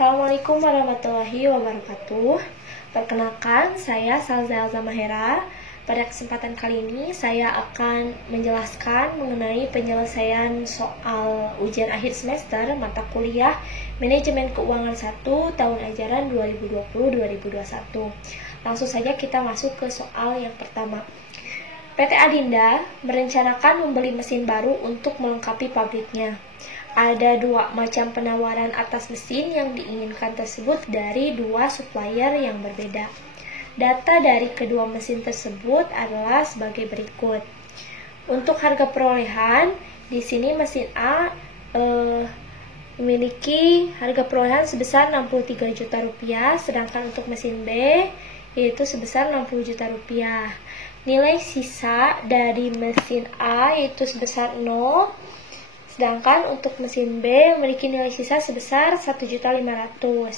Assalamualaikum warahmatullahi wabarakatuh. Perkenalkan, saya Salza Elza Mahera. Pada kesempatan kali ini, saya akan menjelaskan mengenai penyelesaian soal ujian akhir semester mata kuliah Manajemen Keuangan 1 tahun ajaran 2020-2021. Langsung saja kita masuk ke soal yang pertama. PT Adinda merencanakan membeli mesin baru untuk melengkapi pabriknya. Ada dua macam penawaran atas mesin yang diinginkan tersebut dari dua supplier yang berbeda. Data dari kedua mesin tersebut adalah sebagai berikut. Untuk harga perolehan, di sini mesin A memiliki harga perolehan sebesar 63 juta rupiah, sedangkan untuk mesin B yaitu sebesar 60 juta rupiah. Nilai sisa dari mesin A yaitu sebesar 0, sedangkan untuk mesin B memiliki nilai sisa sebesar 1.500.000.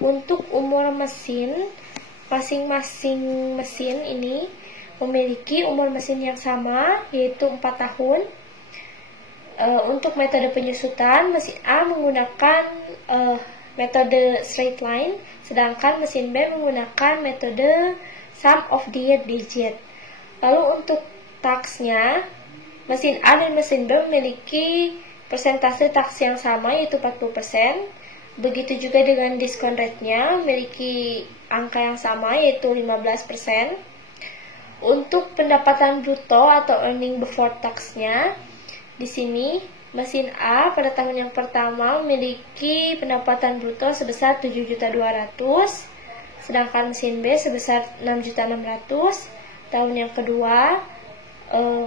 Untuk umur mesin, masing-masing mesin ini memiliki umur mesin yang sama, yaitu 4 tahun. Untuk metode penyusutan, mesin A menggunakan metode straight line, sedangkan mesin B menggunakan metode sum of the digit. Lalu untuk taksnya, mesin A dan mesin B memiliki persentase taks yang sama, yaitu 40%. Begitu juga dengan diskon rate-nya, memiliki angka yang sama, yaitu 15%. Untuk pendapatan bruto atau earning before tax-nya, di sini mesin A pada tahun yang pertama memiliki pendapatan bruto sebesar 7.200.000, sedangkan mesin B sebesar 6.600.000. Tahun yang kedua,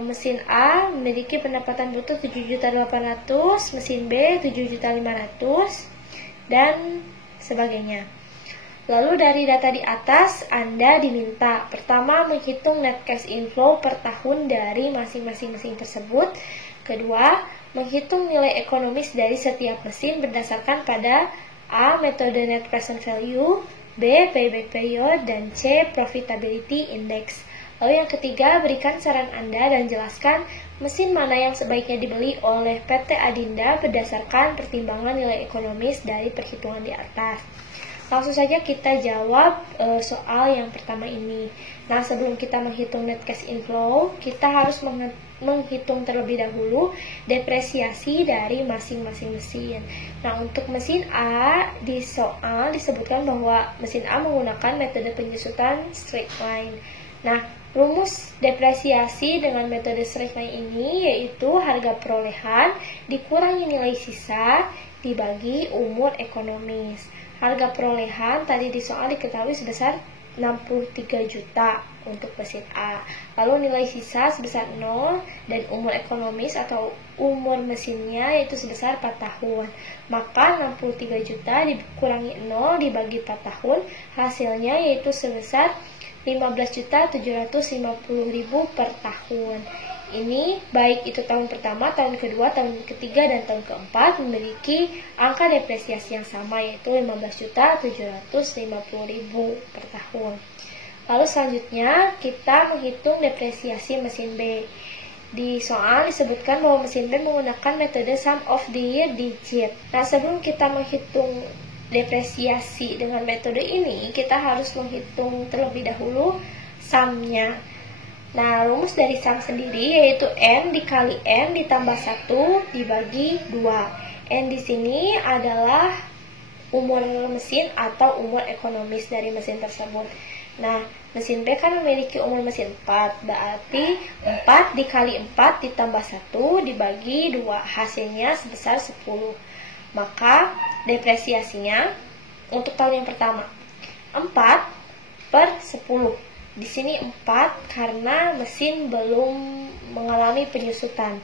mesin A memiliki pendapatan bruto 7.800.000, mesin B 7.500.000, dan sebagainya. Lalu dari data di atas, Anda diminta pertama menghitung net cash inflow per tahun dari masing-masing mesin tersebut. Kedua, menghitung nilai ekonomis dari setiap mesin berdasarkan pada A. Metode net present value, B. payback period, dan C. profitability index. Lalu yang ketiga, berikan saran Anda dan jelaskan mesin mana yang sebaiknya dibeli oleh PT Adinda berdasarkan pertimbangan nilai ekonomis dari perhitungan di atas. Langsung saja kita jawab soal yang pertama ini. Nah, sebelum kita menghitung net cash inflow, kita harus menghitung terlebih dahulu depresiasi dari masing-masing mesin. Nah, untuk mesin A, di soal disebutkan bahwa mesin A menggunakan metode penyusutan straight line. Nah, rumus depresiasi dengan metode straight line ini yaitu harga perolehan dikurangi nilai sisa dibagi umur ekonomis. Harga perolehan tadi di soal diketahui sebesar 63 juta untuk mesin A. Lalu nilai sisa sebesar 0 dan umur ekonomis atau umur mesinnya yaitu sebesar 4 tahun. Maka 63 juta dikurangi 0 dibagi 4 tahun, hasilnya yaitu sebesar 15.750.000 per tahun. Ini baik itu tahun pertama, tahun kedua, tahun ketiga, dan tahun keempat memiliki angka depresiasi yang sama, yaitu 15.750.000 per tahun. Lalu selanjutnya kita menghitung depresiasi mesin B. Di soal disebutkan bahwa mesin B menggunakan metode sum of the digit. Nah, sebelum kita menghitung depresiasi dengan metode ini, kita harus menghitung terlebih dahulu sumnya. Nah, rumus dari sum sendiri yaitu N dikali N ditambah 1 dibagi 2. N di sini adalah umur mesin atau umur ekonomis dari mesin tersebut. Nah, mesin B kan memiliki umur mesin 4, berarti 4 dikali 4 ditambah 1 dibagi 2, hasilnya sebesar 10. Maka depresiasinya untuk tahun yang pertama 4/10. Di sini 4 karena mesin belum mengalami penyusutan.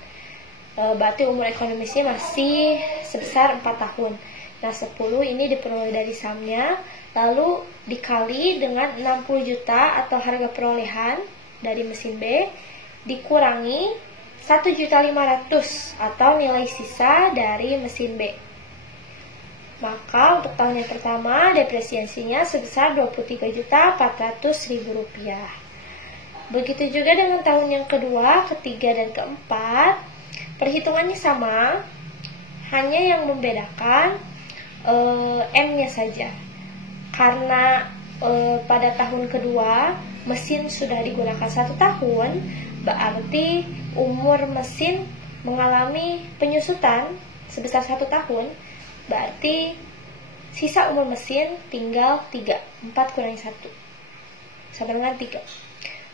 Berarti umur ekonomisnya masih sebesar 4 tahun. Nah, 10 ini diperoleh dari sumnya, lalu dikali dengan 60 juta atau harga perolehan dari mesin B, dikurangi 1.500.000 atau nilai sisa dari mesin B. Maka untuk tahun yang pertama depresiasinya sebesar 23.400.000 rupiah. Begitu juga dengan tahun yang kedua, ketiga, dan keempat. Perhitungannya sama, hanya yang membedakan M-nya saja. Karena pada tahun kedua mesin sudah digunakan 1 tahun, berarti umur mesin mengalami penyusutan sebesar 1 tahun, berarti sisa umur mesin tinggal 3. 4 kurangi 1 sama dengan 3.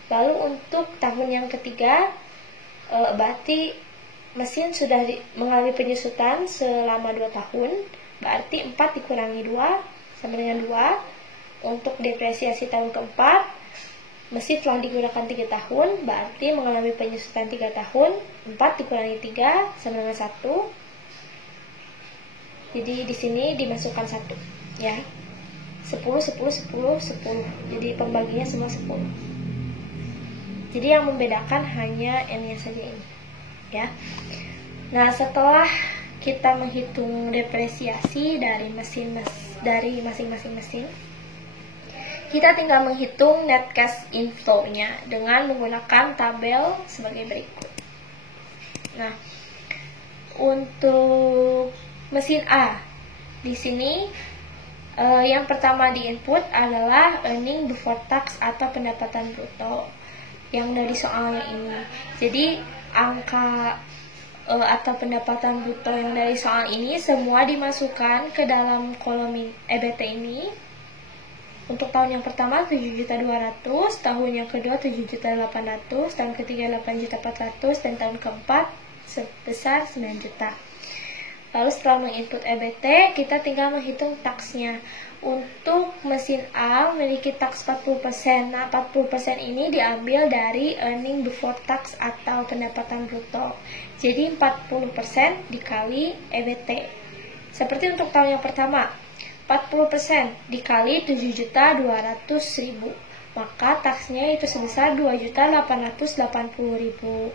Lalu untuk tahun yang ketiga, berarti mesin sudah mengalami penyusutan selama 2 tahun, berarti 4 dikurangi 2 sama dengan 2. Untuk depresiasi tahun keempat, mesin telah digunakan 3 tahun, berarti mengalami penyusutan 3 tahun, 4 dikurangi 3 sama dengan 1. Jadi di sini dimasukkan 1, ya. 10, 10, 10, 10. Jadi pembaginya semua 10. Jadi yang membedakan hanya N-nya saja ini, ya. Nah, setelah kita menghitung depresiasi dari masing-masing mesin, kita tinggal menghitung net cash inflow-nya dengan menggunakan tabel sebagai berikut. Nah, untuk mesin A, di sini yang pertama di input adalah earning before tax atau pendapatan bruto yang dari soalnya ini. Jadi angka atau pendapatan bruto yang dari soal ini semua dimasukkan ke dalam kolom EBT ini. Untuk tahun yang pertama 7.200.000, tahun yang kedua 7.800.000, tahun ketiga 8.400.000, dan tahun keempat sebesar 9 juta. Lalu setelah menginput EBT, kita tinggal menghitung taksnya. Untuk mesin A memiliki taks 40%. Nah, 40% ini diambil dari earning before tax atau pendapatan bruto. Jadi 40% dikali EBT. Seperti untuk tahun yang pertama, 40% dikali 7.200.000. Maka taksnya itu sebesar 2.880.000.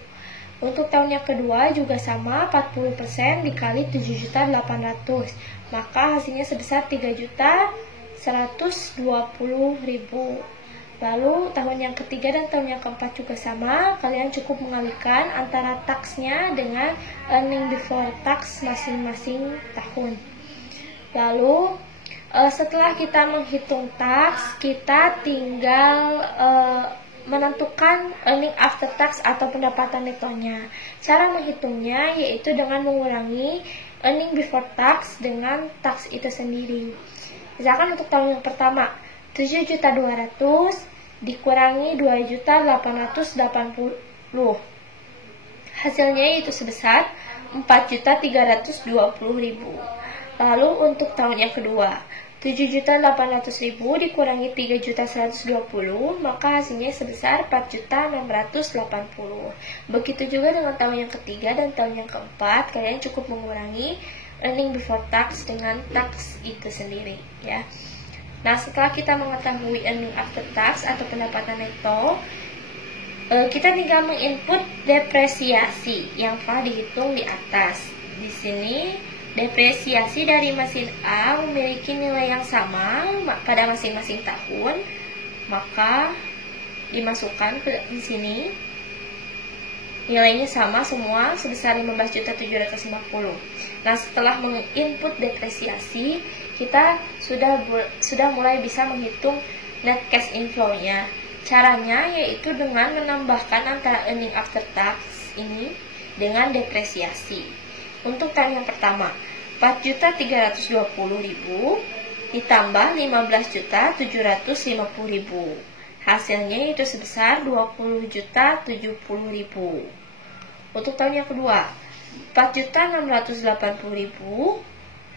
Untuk tahun yang kedua juga sama, 40% dikali 7.800.000. Maka hasilnya sebesar 3.120.000. Lalu tahun yang ketiga dan tahun yang keempat juga sama. Kalian cukup mengalihkan antara taksnya dengan earning before tax masing-masing tahun. Lalu setelah kita menghitung tax, kita tinggal menentukan earning after tax atau pendapatan netonya. Cara menghitungnya yaitu dengan mengurangi earning before tax dengan tax itu sendiri. Misalkan untuk tahun yang pertama 7.200.000 dikurangi 2.880.000. Hasilnya itu sebesar 4.320.000. Lalu untuk tahun yang kedua 7.800.000 dikurangi 3.120.000, maka hasilnya sebesar 4.680.000. Begitu juga dengan tahun yang ketiga dan tahun yang keempat, kalian cukup mengurangi earning before tax dengan tax itu sendiri, ya. Nah, setelah kita mengetahui earning after tax atau pendapatan neto, kita tinggal menginput depresiasi yang telah dihitung di atas. Di sini depresiasi dari mesin A memiliki nilai yang sama pada masing-masing tahun, maka dimasukkan ke di sini. Nilainya sama semua sebesar 15.750. Nah, setelah menginput depresiasi, kita sudah mulai bisa menghitung net cash inflow-nya. Caranya yaitu dengan menambahkan antara earning after tax ini dengan depresiasi. Untuk tahun yang pertama 4.320.000 ditambah 15.750.000. Hasilnya itu sebesar 20.070.000. Untuk tahun yang kedua 4.680.000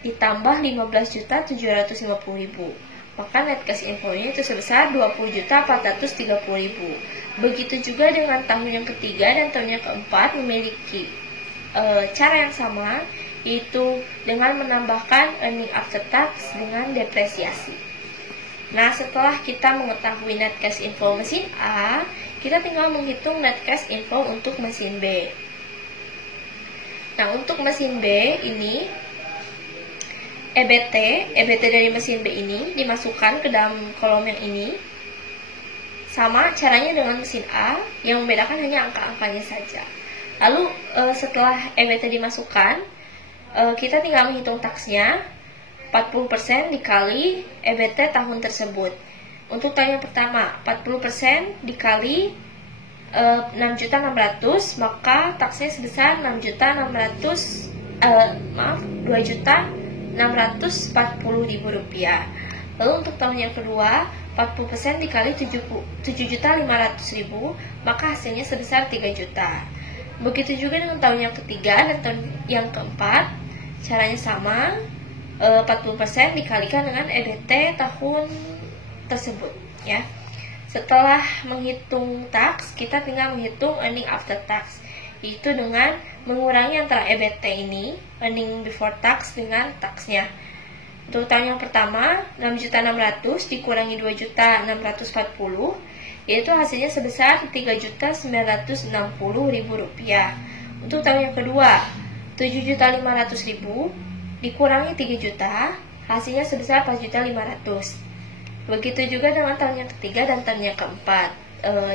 ditambah 15.750.000. Maka net cash inflow-nya itu sebesar 20.430.000. Begitu juga dengan tahun yang ketiga dan tahun yang keempat memiliki cara yang sama, yaitu dengan menambahkan earning after tax dengan depresiasi. Nah, setelah kita mengetahui net cash inflow mesin A, kita tinggal menghitung net cash inflow untuk mesin B. Nah, untuk mesin B ini EBT dari mesin B ini dimasukkan ke dalam kolom yang ini. Sama caranya dengan mesin A, yang membedakan hanya angka-angkanya saja. Lalu setelah EBT dimasukkan, kita tinggal menghitung taksnya. 40% dikali EBT tahun tersebut. Untuk tahun yang pertama, 40% dikali 6.600.000, maka taksnya sebesar 2.640.000 rupiah. Lalu untuk tahun yang kedua, 40% dikali 7.500.000, maka hasilnya sebesar 3 juta. Begitu juga dengan tahun yang ketiga dan tahun yang keempat, caranya sama, 40% dikalikan dengan EBT tahun tersebut, ya. Setelah menghitung tax, kita tinggal menghitung earning after tax, yaitu dengan mengurangi antara EBT ini, earning before tax, dengan taxnya. Untuk tahun yang pertama, 6.600.000 dikurangi 2.640.000, yaitu hasilnya sebesar 3.960.000 rupiah. Untuk tahun yang kedua, 7.500.000 dikurangi 3 juta, hasilnya sebesar 4.500.000. Begitu juga dengan tahun yang ketiga dan tahun yang keempat.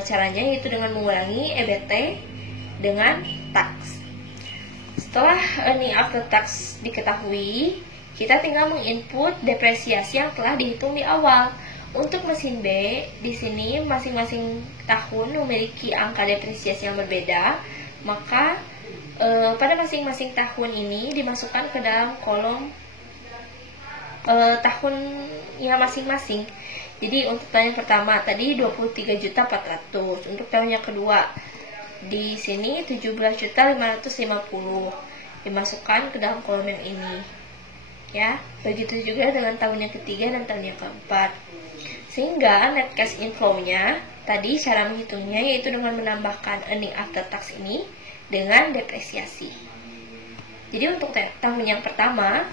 Caranya yaitu dengan mengurangi EBT dengan tax. Setelah earning after tax diketahui, kita tinggal menginput depresiasi yang telah dihitung di awal. Untuk mesin B, di sini masing-masing tahun memiliki angka depresiasi yang berbeda, maka pada masing-masing tahun ini dimasukkan ke dalam kolom tahunnya masing-masing. Jadi untuk tahun yang pertama tadi 23.400.000, untuk tahun yang kedua di sini 17.550.000 dimasukkan ke dalam kolom yang ini, ya. Begitu juga dengan tahun yang ketiga dan tahun yang keempat. Sehingga net cash inflow-nya tadi cara menghitungnya yaitu dengan menambahkan earning after tax ini dengan depresiasi. Jadi untuk tahun yang pertama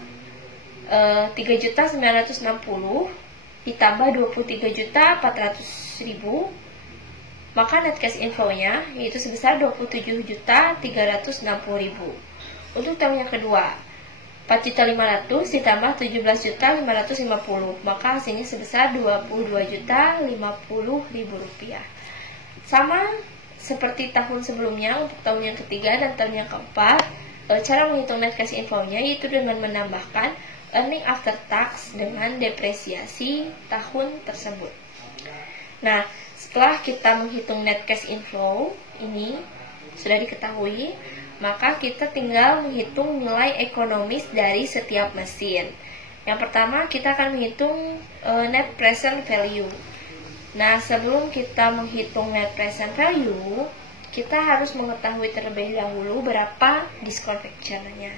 3.960.000 ditambah 23.400.000, maka net cash inflow-nya yaitu sebesar 27.360.000. Untuk tahun yang kedua, 4.500.000 ditambah 17.550.000, maka hasilnya sebesar 22.050.000 rupiah. Sama seperti tahun sebelumnya, untuk tahun yang ketiga dan tahun yang keempat, cara menghitung net cash inflow-nya yaitu dengan menambahkan earning after tax dengan depresiasi tahun tersebut. Nah, setelah kita menghitung net cash inflow ini sudah diketahui, maka kita tinggal menghitung nilai ekonomis dari setiap mesin. Yang pertama, kita akan menghitung net present value. Nah, sebelum kita menghitung net present value, kita harus mengetahui terlebih dahulu berapa diskon factor-nya.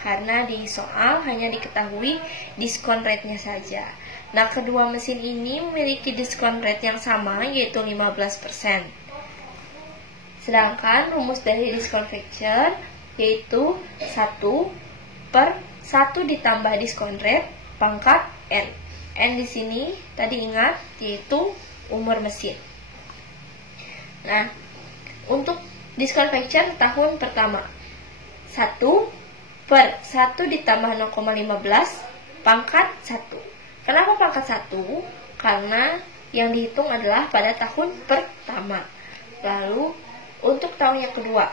Karena di soal hanya diketahui diskon rate-nya saja. Nah, kedua mesin ini memiliki diskon rate yang sama, yaitu 15%. Sedangkan rumus dari diskon factor yaitu 1/1 ditambah diskon rate pangkat N. N di sini tadi ingat yaitu umur mesin. Nah, untuk diskon factor tahun pertama 1/1 ditambah 0,15 pangkat 1. Kenapa pangkat 1? Karena yang dihitung adalah pada tahun pertama. Lalu untuk tahun yang kedua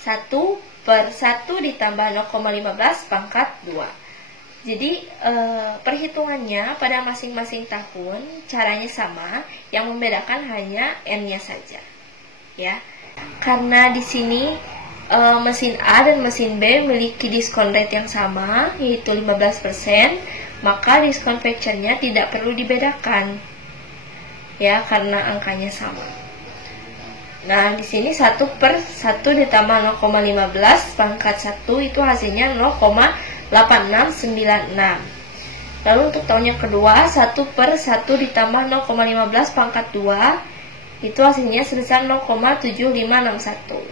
1/1 ditambah 0,15 pangkat 2. Jadi perhitungannya pada masing-masing tahun caranya sama, yang membedakan hanya N-nya saja, ya. Karena di sini mesin A dan mesin B memiliki diskon rate yang sama, yaitu 15%, maka diskon factor-nya tidak perlu dibedakan, ya, karena angkanya sama. Nah, di sini 1/1 ditambah 0,15 pangkat 1 itu hasilnya 0,8696. Lalu untuk tahun yang kedua 1/1 ditambah 0,15 pangkat 2 itu hasilnya sebesar 0,7561.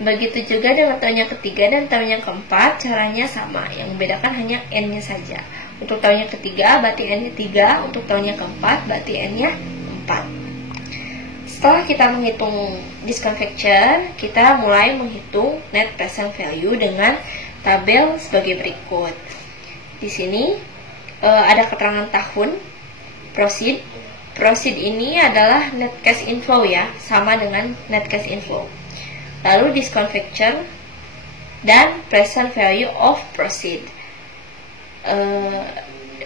Begitu juga dengan tahun yang ketiga dan tahun yang keempat, caranya sama, yang membedakan hanya N-nya saja. Untuk tahun yang ketiga berarti N-nya 3, untuk tahun yang keempat berarti N-nya 4. Setelah kita menghitung diskon factor, kita mulai menghitung net present value dengan tabel sebagai berikut. Di sini ada keterangan tahun, proceed. Proceed ini adalah net cash inflow, ya, sama dengan net cash inflow. Lalu diskon factor dan present value of proceed.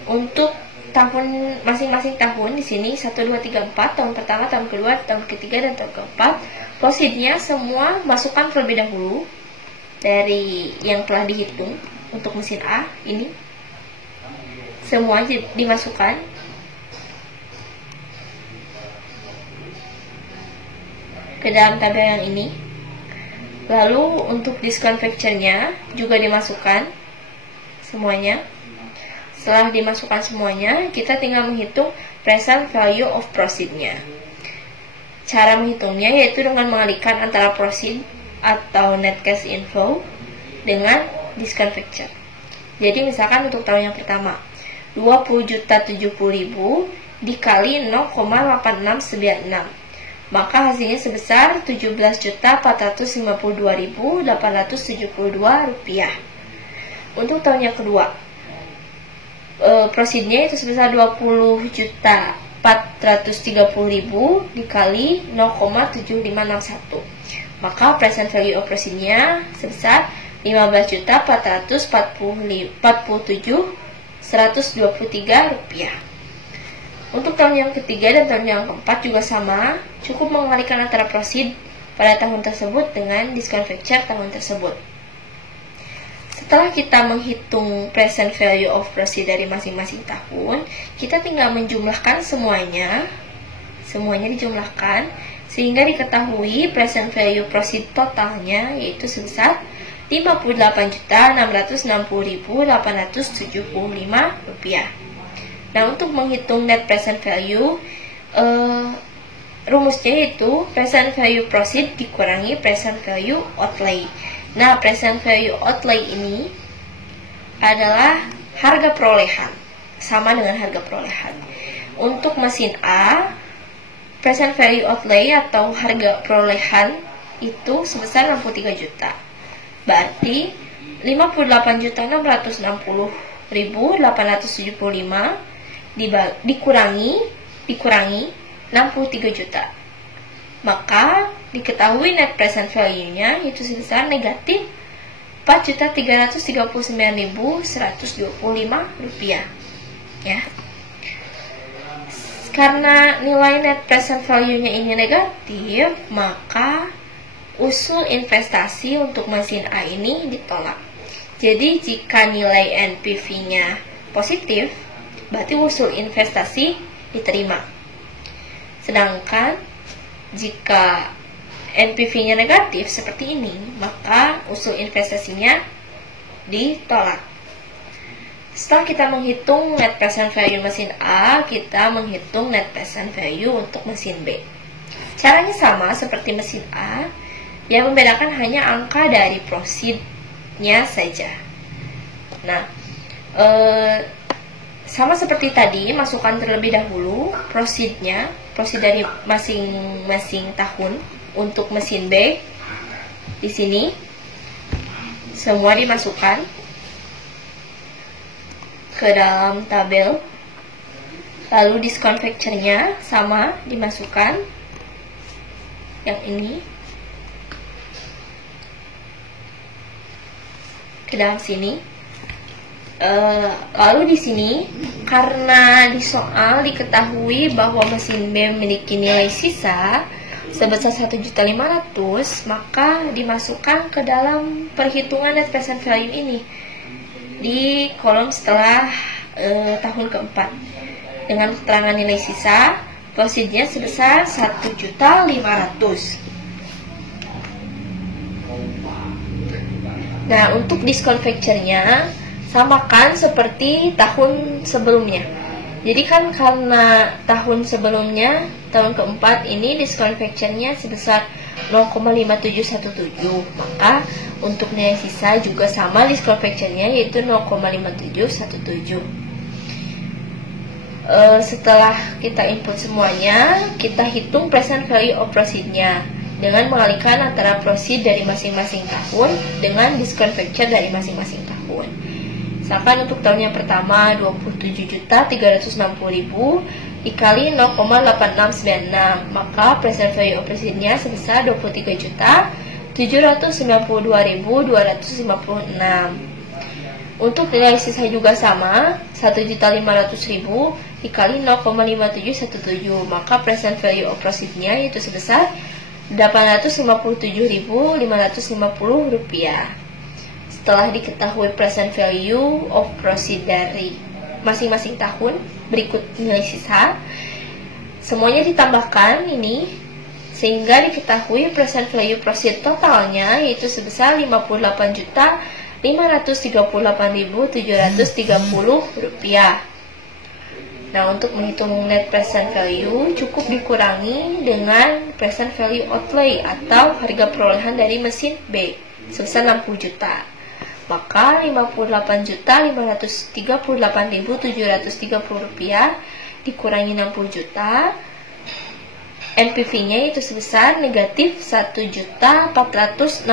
untuk tahun masing-masing tahun di sini 1, 2, 3, 4, tahun pertama, tahun kedua, tahun ketiga, dan tahun keempat, prosidnya semua masukkan terlebih dahulu dari yang telah dihitung untuk mesin A ini. Semua dimasukkan. Ke dalam tabel yang ini. Lalu untuk discount factor-nya juga dimasukkan semuanya. Setelah dimasukkan semuanya, kita tinggal menghitung present value of proceed-nya. Cara menghitungnya yaitu dengan mengalihkan antara proceed atau net cash inflow dengan discount factor. Jadi misalkan untuk tahun yang pertama 20.070.000 dikali 0,8696, maka hasilnya sebesar Rp17.452.872. Untuk tahun yang kedua, prosidnya itu sebesar 20.430.000 dikali 0,7561, maka present value of prosidnya sebesar Rp15.447.123. Untuk tahun yang ketiga dan tahun yang keempat juga sama, cukup mengalihkan antara proceed pada tahun tersebut dengan discount factor tahun tersebut. Setelah kita menghitung present value of proceed dari masing-masing tahun, kita tinggal menjumlahkan semuanya dijumlahkan, sehingga diketahui present value proceed totalnya yaitu sebesar Rp56.860.875. Nah, untuk menghitung net present value, rumusnya itu present value proceed dikurangi present value outlay. Nah, present value outlay ini adalah harga perolehan, sama dengan harga perolehan. Untuk mesin A, present value outlay atau harga perolehan itu sebesar 63 juta. Berarti 58.660.875 dikurangi 63 juta. Maka diketahui net present value-nya itu sebesar negatif Rp4.339.125 ya. Karena nilai net present value-nya ini negatif, maka usul investasi untuk mesin A ini ditolak. Jadi jika nilai NPV-nya positif, berarti usul investasi diterima. Sedangkan jika NPV-nya negatif seperti ini, maka usul investasinya ditolak. Setelah kita menghitung net present value mesin A, kita menghitung net present value untuk mesin B. Caranya sama seperti mesin A, yang membedakan hanya angka dari proceed-nya saja. Nah, sama seperti tadi, masukkan terlebih dahulu proceed dari masing-masing tahun. Untuk mesin B, di sini semua dimasukkan ke dalam tabel. Lalu discount factor-nya sama dimasukkan, yang ini ke dalam sini. Lalu di sini, karena di soal diketahui bahwa mesin B memiliki nilai sisa sebesar 1.500.000, maka dimasukkan ke dalam perhitungan net present value ini di kolom setelah tahun keempat dengan keterangan nilai sisa prosidnya sebesar 1.500.000. Nah, untuk discount factor-nya samakan seperti tahun sebelumnya. Jadi kan karena tahun sebelumnya, tahun keempat ini discount factor-nya sebesar 0,5717, maka untuk nilai sisa juga sama discount factor-nya yaitu 0,5717. Setelah kita input semuanya, kita hitung present value of proceed-nya dengan mengalihkan antara proceed dari masing-masing tahun dengan discount factor dari masing-masing tahun. Misalkan untuk tahun yang pertama 27.360.000 dikali 0,8696, maka present value of proceed-nya sebesar 23.792.256. Untuk nilai sisa juga sama, 1.500.000 dikali 0,5717, maka present value of proceed-nya itu sebesar Rp857.550. Setelah diketahui present value of proceed dari masing-masing tahun, berikut nilai sisa. Semuanya ditambahkan ini sehingga diketahui present value proceed totalnya yaitu sebesar Rp58.538.730. Nah, untuk menghitung net present value cukup dikurangi dengan present value outlay atau harga perolehan dari mesin B sebesar 60 juta. Maka Rp58.538.730 dikurangi 60 juta, NPV-nya itu sebesar negatif Rp1.461.270.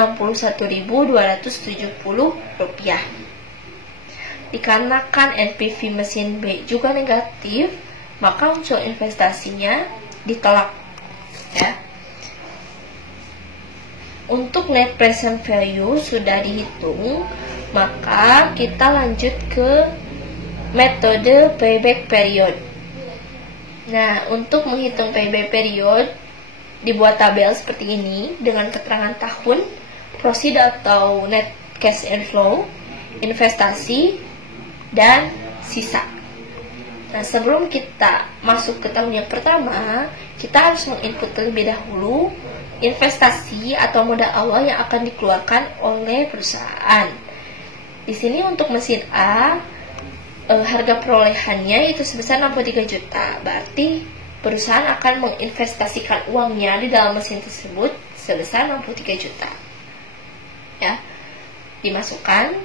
Dikarenakan NPV mesin B juga negatif, maka unsur investasinya ditolak. Ya. Untuk net present value sudah dihitung, maka kita lanjut ke metode payback period. Nah, untuk menghitung payback period, dibuat tabel seperti ini dengan keterangan tahun, proceed atau net cash inflow, investasi, dan sisa. Nah, sebelum kita masuk ke tahun yang pertama, kita harus menginput terlebih dahulu investasi atau modal awal yang akan dikeluarkan oleh perusahaan. Di sini untuk mesin A, harga perolehannya itu sebesar 63 juta. Berarti perusahaan akan menginvestasikan uangnya di dalam mesin tersebut sebesar 63 juta. Ya, dimasukkan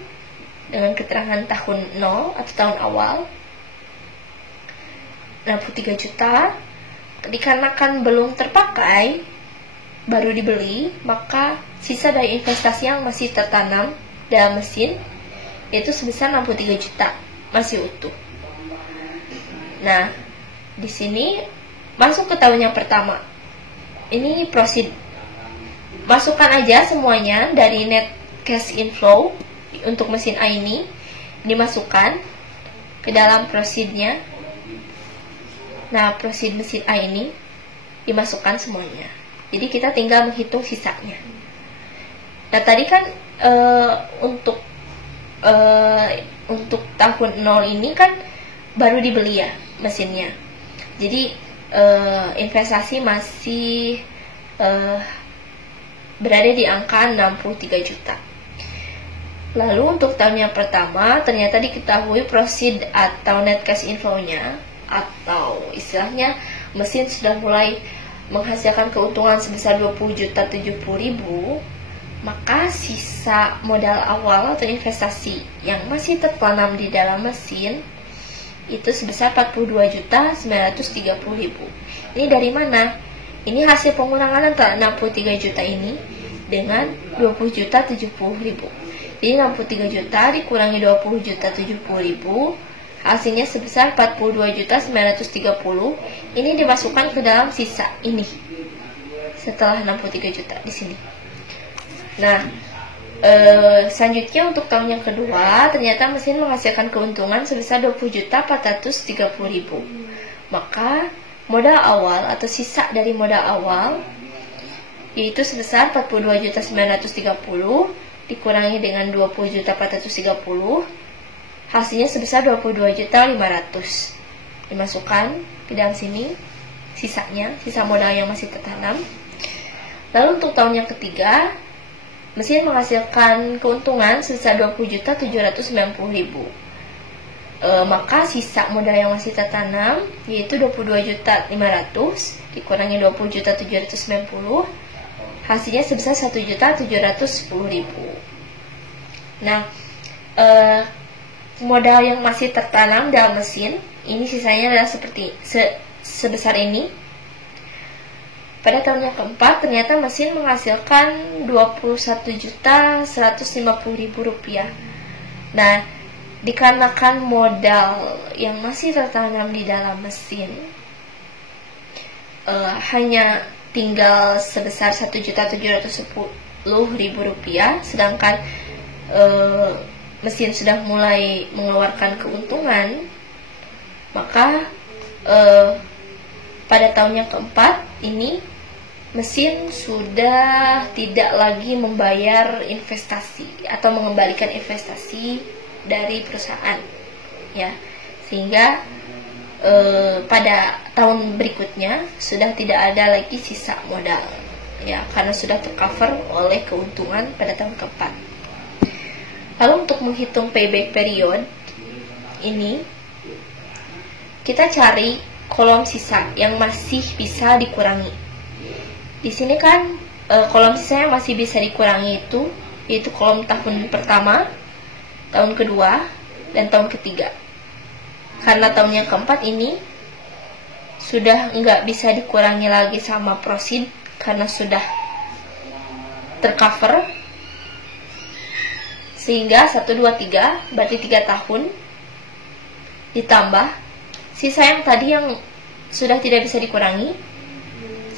dengan keterangan tahun 0 atau tahun awal 63 juta. Dikarenakan belum terpakai, baru dibeli, maka sisa dari investasi yang masih tertanam dalam mesin itu sebesar 63 juta, masih utuh. Nah, di sini masuk ke tahun yang pertama. Ini proceed. Masukkan aja semuanya dari net cash inflow untuk mesin A ini dimasukkan ke dalam proceed-nya. Nah, proceed mesin A ini dimasukkan semuanya. Jadi kita tinggal menghitung sisanya. Nah, tadi kan untuk tahun 0 ini kan baru dibeli ya mesinnya. Jadi investasi masih berada di angka 63 juta. Lalu untuk tahun yang pertama ternyata diketahui proceed atau net cash inflow-nya, atau istilahnya mesin sudah mulai menghasilkan keuntungan sebesar 20.070.000, maka sisa modal awal atau investasi yang masih tertanam di dalam mesin itu sebesar 42.930.000. Ini dari mana? Ini hasil pengurangan antara 63 juta ini dengan 20.070.000. Jadi 63 juta dikurangi 20.070.000, hasilnya sebesar 42.930. Ini dimasukkan ke dalam sisa ini setelah 63 juta di sini. Nah, selanjutnya untuk tahun yang kedua ternyata mesin menghasilkan keuntungan sebesar 20.430.000. Maka modal awal atau sisa dari modal awal yaitu sebesar 42.930 dikurangi dengan 20.430, hasilnya sebesar 22.500. Dimasukkan ke dalam sini sisanya, sisa modal yang masih tertanam. Lalu untuk tahun yang ketiga, mesin menghasilkan keuntungan sebesar 20.790.000. Maka sisa modal yang masih tertanam yaitu 22.500 dikurangi 20.790, hasilnya sebesar 1.710.000. Nah, modal yang masih tertanam dalam mesin ini sisanya adalah sebesar ini. Pada tahun yang keempat ternyata mesin menghasilkan Rp21.150.000. Nah, dikarenakan modal yang masih tertanam di dalam mesin hanya tinggal sebesar Rp1.710.000, sedangkan mesin sudah mulai mengeluarkan keuntungan, maka pada tahun yang keempat ini mesin sudah tidak lagi membayar investasi atau mengembalikan investasi dari perusahaan, ya, sehingga pada tahun berikutnya sudah tidak ada lagi sisa modal, ya, karena sudah tercover oleh keuntungan pada tahun keempat. Lalu untuk menghitung payback period ini, kita cari kolom sisa yang masih bisa dikurangi. Di sini kan kolom sisa yang masih bisa dikurangi itu yaitu kolom tahun pertama, tahun kedua, dan tahun ketiga. Karena tahun yang keempat ini sudah nggak bisa dikurangi lagi sama proceed karena sudah tercover, sehingga 1, 2, 3 berarti 3 tahun ditambah sisa yang tadi yang sudah tidak bisa dikurangi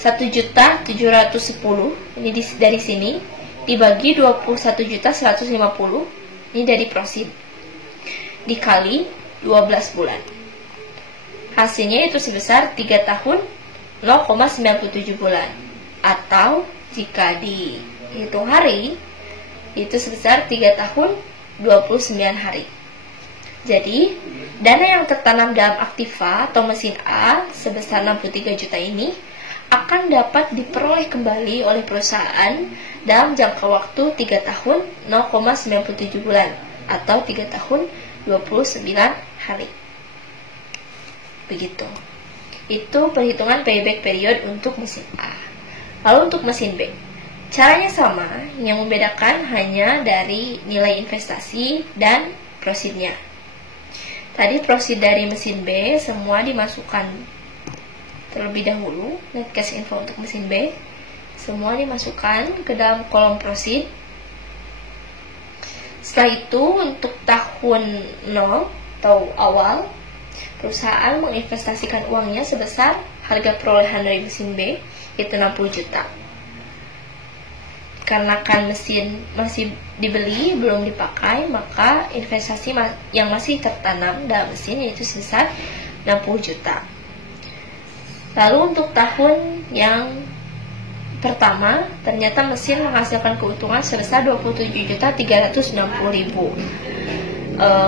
1.710.000, ini dari sini dibagi 21.150.000, ini dari proceed, dikali 12 bulan. Hasilnya itu sebesar 3 tahun 0,97 bulan, atau jika dihitung hari itu sebesar 3 tahun 29 hari. Jadi, dana yang tertanam dalam aktiva atau mesin A sebesar 63 juta ini akan dapat diperoleh kembali oleh perusahaan dalam jangka waktu 3 tahun 0,97 bulan atau 3 tahun 29 hari. Begitu. Itu perhitungan payback period untuk mesin A. Lalu untuk mesin B, caranya sama, yang membedakan hanya dari nilai investasi dan proceed-nya. Tadi proceed dari mesin B semua dimasukkan terlebih dahulu, net cash inflow untuk mesin B semua dimasukkan ke dalam kolom proceed. Setelah itu untuk tahun 0 atau awal, perusahaan menginvestasikan uangnya sebesar harga perolehan dari mesin B yaitu 60 juta. Karena kan mesin masih dibeli, belum dipakai, maka investasi yang masih tertanam dalam mesin yaitu sebesar 60 juta. Lalu untuk tahun yang pertama, ternyata mesin menghasilkan keuntungan sebesar 27.360.000.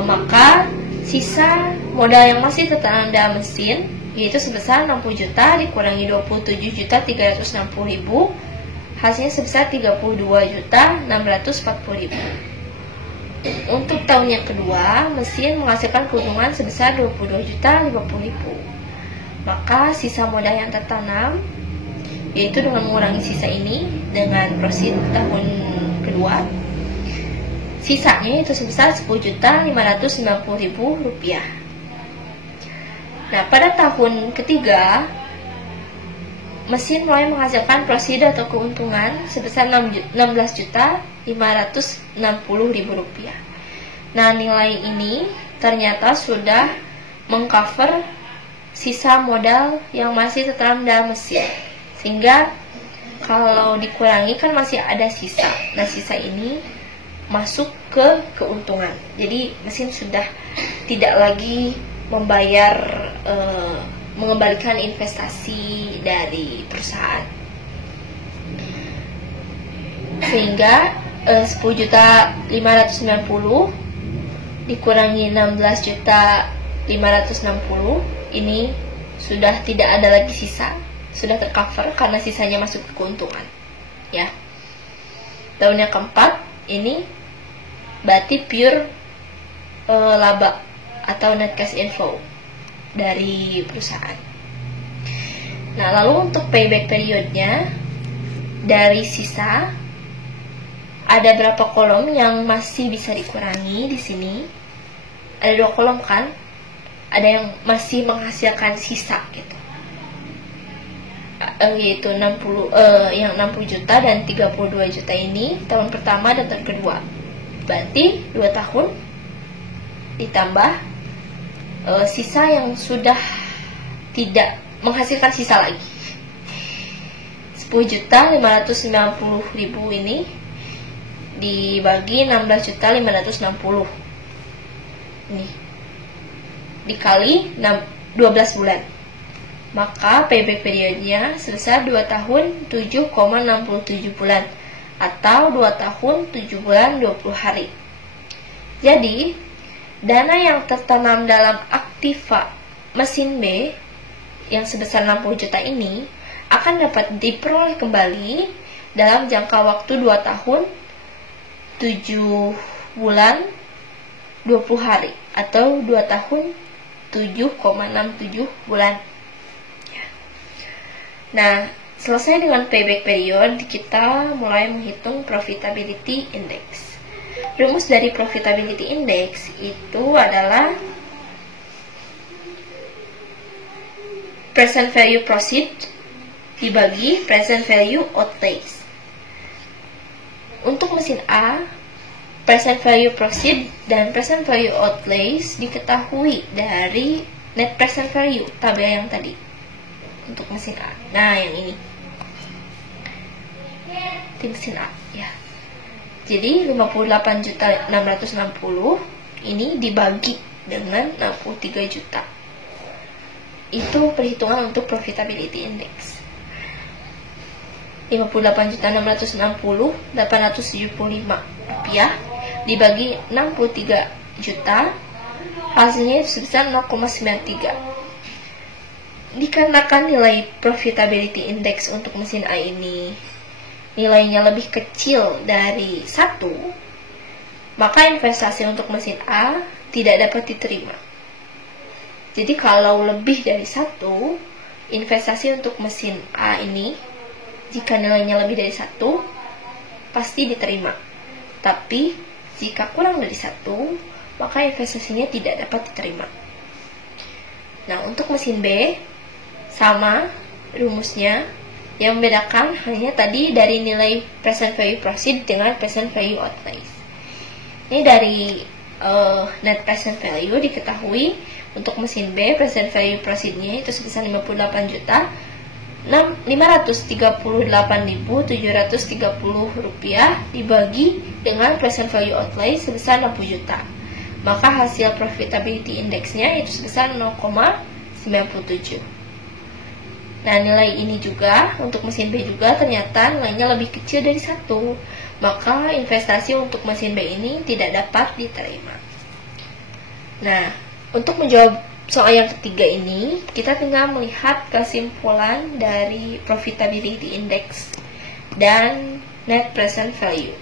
Maka sisa modal yang masih tertanam dalam mesin yaitu sebesar 60 juta dikurangi 27.360.000, hasilnya sebesar 32.640.000. Untuk tahun yang kedua, mesin menghasilkan keuntungan sebesar 22.050.000. Maka sisa modal yang tertanam yaitu dengan mengurangi sisa ini dengan proceed tahun kedua, sisanya itu sebesar 10.590.000 rupiah. Nah, pada tahun ketiga, mesin mulai menghasilkan proceed atau keuntungan sebesar 16.560.000 rupiah. Nah, nilai ini ternyata sudah mengcover sisa modal yang masih tertanam dalam mesin, sehingga kalau dikurangi kan masih ada sisa. Nah, sisa ini masuk ke keuntungan. Jadi mesin sudah tidak lagi membayar mengembalikan investasi dari perusahaan. Sehingga 10.590 dikurangi 16.560 ini sudah tidak ada lagi sisa, sudah tercover karena sisanya masuk ke keuntungan, ya. Tahun yang keempat ini berarti pure laba atau net cash inflow dari perusahaan. Nah, lalu untuk payback periodnya, dari sisa ada berapa kolom yang masih bisa dikurangi di sini? Ada 2 kolom kan? Ada yang masih menghasilkan sisa gitu. Yaitu 60 juta dan 32 juta ini tahun pertama dan tahun kedua. Berarti 2 tahun ditambah sisa yang sudah tidak menghasilkan sisa lagi. 10.590.000 ini dibagi 16.560.000. Ini dikali 12 bulan. Maka payback periodnya sebesar 2 tahun 7,67 bulan atau 2 tahun 7 bulan 20 hari. Jadi, dana yang tertanam dalam aktiva mesin B yang sebesar 60 juta ini akan dapat diperoleh kembali dalam jangka waktu 2 tahun 7 bulan 20 hari atau 2 tahun 7,67 bulan. Nah, selesai dengan payback period, kita mulai menghitung profitability index. Rumus dari profitability index itu adalah present value proceed dibagi present value outlays. Untuk mesin A, present value proceed dan present value outlays diketahui dari net present value, tabel yang tadi. Untuk mesin A. Nah, yang ini. Di mesin A, ya. Jadi 58.660 ini dibagi dengan 63 juta. Itu perhitungan untuk profitability index. 58.660 875 rupiah dibagi 63 juta, hasilnya sebesar 0,93. Dikarenakan nilai profitability index untuk mesin A ini nilainya lebih kecil dari 1, maka investasi untuk mesin A tidak dapat diterima. Jadi kalau lebih dari 1, investasi untuk mesin A ini, jika nilainya lebih dari 1, pasti diterima. Tapi jika kurang dari 1, maka investasinya tidak dapat diterima. Nah, untuk mesin B sama rumusnya, yang membedakan hanya tadi dari nilai present value proceed dengan present value outlays. Ini dari net present value diketahui untuk mesin B present value proceed-nya itu sebesar 58 juta 538.730 rupiah dibagi dengan present value outlay sebesar 60 juta. Maka hasil profitability index-nya itu sebesar 0,97. Nah, nilai ini juga untuk mesin B juga ternyata nilainya lebih kecil dari 1. Maka investasi untuk mesin B ini tidak dapat diterima. Nah, untuk menjawab soal yang ketiga ini, kita tinggal melihat kesimpulan dari profitability index dan net present value.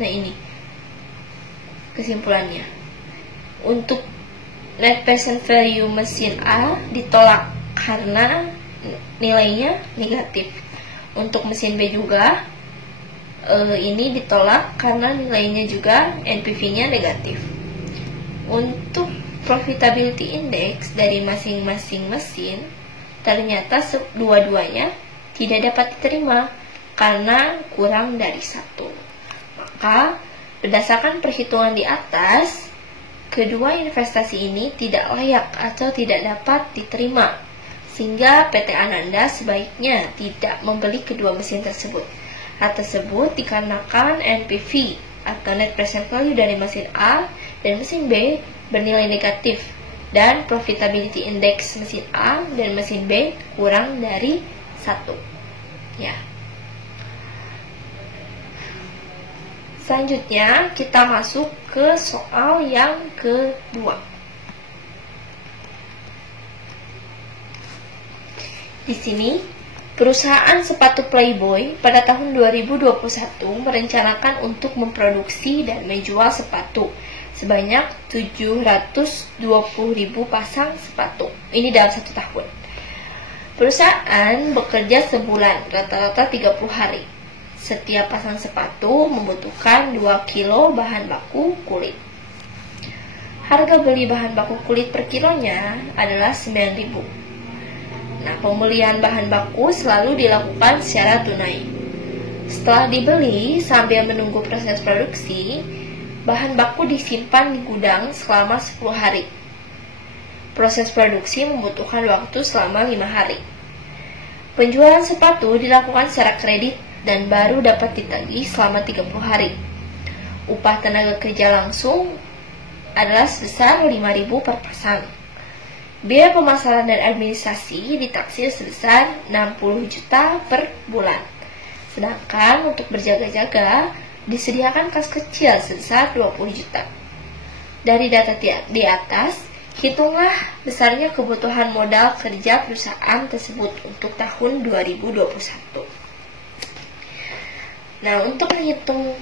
Nah, ini kesimpulannya. Untuk net present value mesin A ditolak karena nilainya negatif. Untuk mesin B juga ini ditolak karena nilainya juga NPV-nya negatif. Untuk profitability index dari masing-masing mesin ternyata dua-duanya tidak dapat diterima karena kurang dari 1. Maka berdasarkan perhitungan di atas, kedua investasi ini tidak layak atau tidak dapat diterima, sehingga PT Ananda sebaiknya tidak membeli kedua mesin tersebut. Hal tersebut dikarenakan NPV atau net present value dari mesin A dan mesin B bernilai negatif dan profitability index mesin A dan mesin B kurang dari 1. Ya. Selanjutnya kita masuk ke soal yang kedua. Di sini, perusahaan sepatu Playboy pada tahun 2021 merencanakan untuk memproduksi dan menjual sepatu sebanyak 720.000 pasang sepatu. Ini dalam 1 tahun. Perusahaan bekerja sebulan, rata-rata 30 hari. Setiap pasang sepatu membutuhkan 2 kilo bahan baku kulit. Harga beli bahan baku kulit per kilonya adalah 9.000. Nah, pembelian bahan baku selalu dilakukan secara tunai. Setelah dibeli, sambil menunggu proses produksi, bahan baku disimpan di gudang selama 10 hari. Proses produksi membutuhkan waktu selama 5 hari. Penjualan sepatu dilakukan secara kredit dan baru dapat ditagih selama 30 hari. Upah tenaga kerja langsung adalah sebesar 5.000 per pasang. Biaya pemasaran dan administrasi ditaksir sebesar 60 juta per bulan. Sedangkan untuk berjaga-jaga disediakan kas kecil sebesar 20 juta. Dari data di atas, hitunglah besarnya kebutuhan modal kerja perusahaan tersebut untuk tahun 2021. Nah, untuk menghitung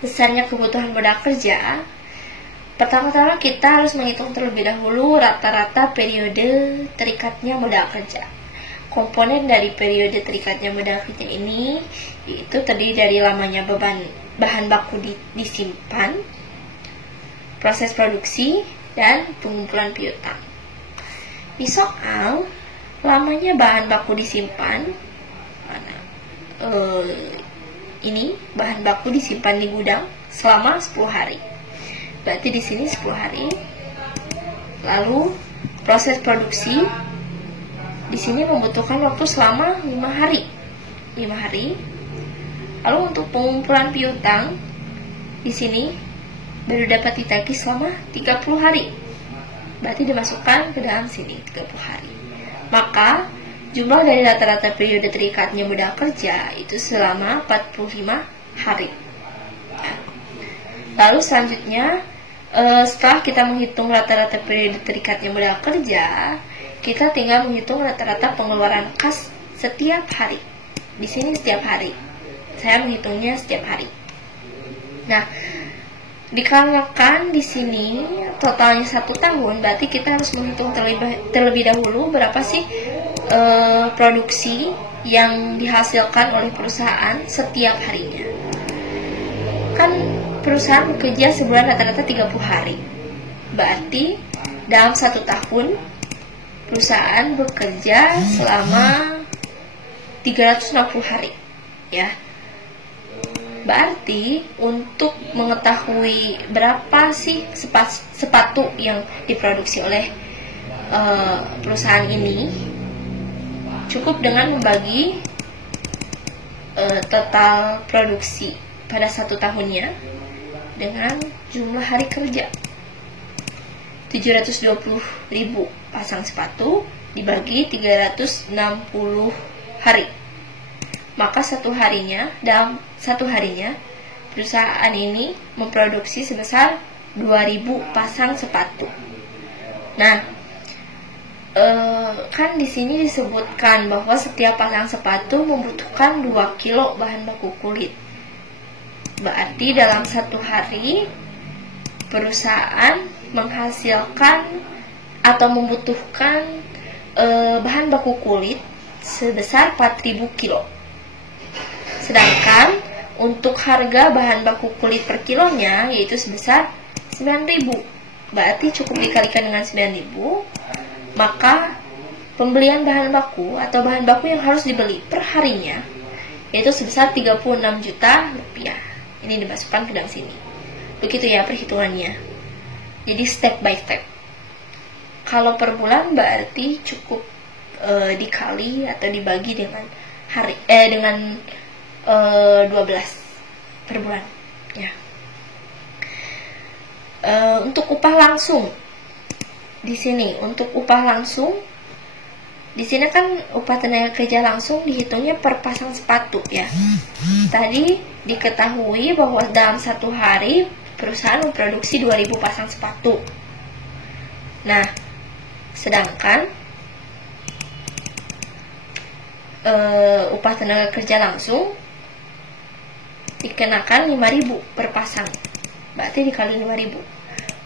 besarnya kebutuhan modal kerja, pertama-tama kita harus menghitung terlebih dahulu rata-rata periode terikatnya modal kerja. Komponen dari periode terikatnya modal kerja ini yaitu terdiri dari lamanya bahan baku disimpan, proses produksi, dan pengumpulan piutang. Di soal, lamanya bahan baku disimpan, ini bahan baku disimpan di gudang selama 10 hari. Berarti di sini 10 hari. Lalu proses produksi di sini membutuhkan waktu selama 5 hari. 5 hari. Lalu untuk pengumpulan piutang di sini baru dapat ditagih selama 30 hari. Berarti dimasukkan ke dalam sini 30 hari. Maka jumlah dari rata-rata periode terikatnya modal kerja itu selama 45 hari. Lalu selanjutnya, setelah kita menghitung rata-rata periode terikatnya modal kerja, kita tinggal menghitung rata-rata pengeluaran kas setiap hari. Di sini setiap hari. Saya menghitungnya setiap hari. Nah, dikarenakan di sini totalnya 1 tahun, berarti kita harus menghitung terlebih dahulu berapa sih produksi yang dihasilkan oleh perusahaan setiap harinya. Kan perusahaan bekerja sebulan rata-rata 30 hari. Berarti dalam 1 tahun perusahaan bekerja selama 360 hari, ya. Berarti untuk mengetahui berapa sih sepatu yang diproduksi oleh perusahaan ini, cukup dengan membagi total produksi pada 1 tahunnya dengan jumlah hari kerja. 720.000 pasang sepatu dibagi 360 hari. Maka dalam satu harinya perusahaan ini memproduksi sebesar 2.000 pasang sepatu. Nah, kan di sini disebutkan bahwa setiap pasang sepatu membutuhkan 2 kilo bahan baku kulit. Berarti dalam 1 hari perusahaan menghasilkan atau membutuhkan bahan baku kulit sebesar 4.000 kilo. Sedangkan untuk harga bahan baku kulit per kilonya yaitu sebesar 9.000. Berarti cukup dikalikan dengan 9.000, maka pembelian bahan baku atau bahan baku yang harus dibeli per harinya yaitu sebesar 36 juta rupiah. Ini dimasukkan ke dalam sini. Begitu ya perhitungannya. Jadi step by step. Kalau per bulan berarti cukup dikali atau dibagi dengan dengan 12 per bulan, ya. Untuk upah langsung di sini, untuk upah langsung di sini kan upah tenaga kerja langsung dihitungnya per pasang sepatu, ya. Tadi diketahui bahwa dalam 1 hari perusahaan memproduksi 2.000 pasang sepatu. Nah, sedangkan upah tenaga kerja langsung dikenakan 5.000 per pasang. Berarti dikali 5.000.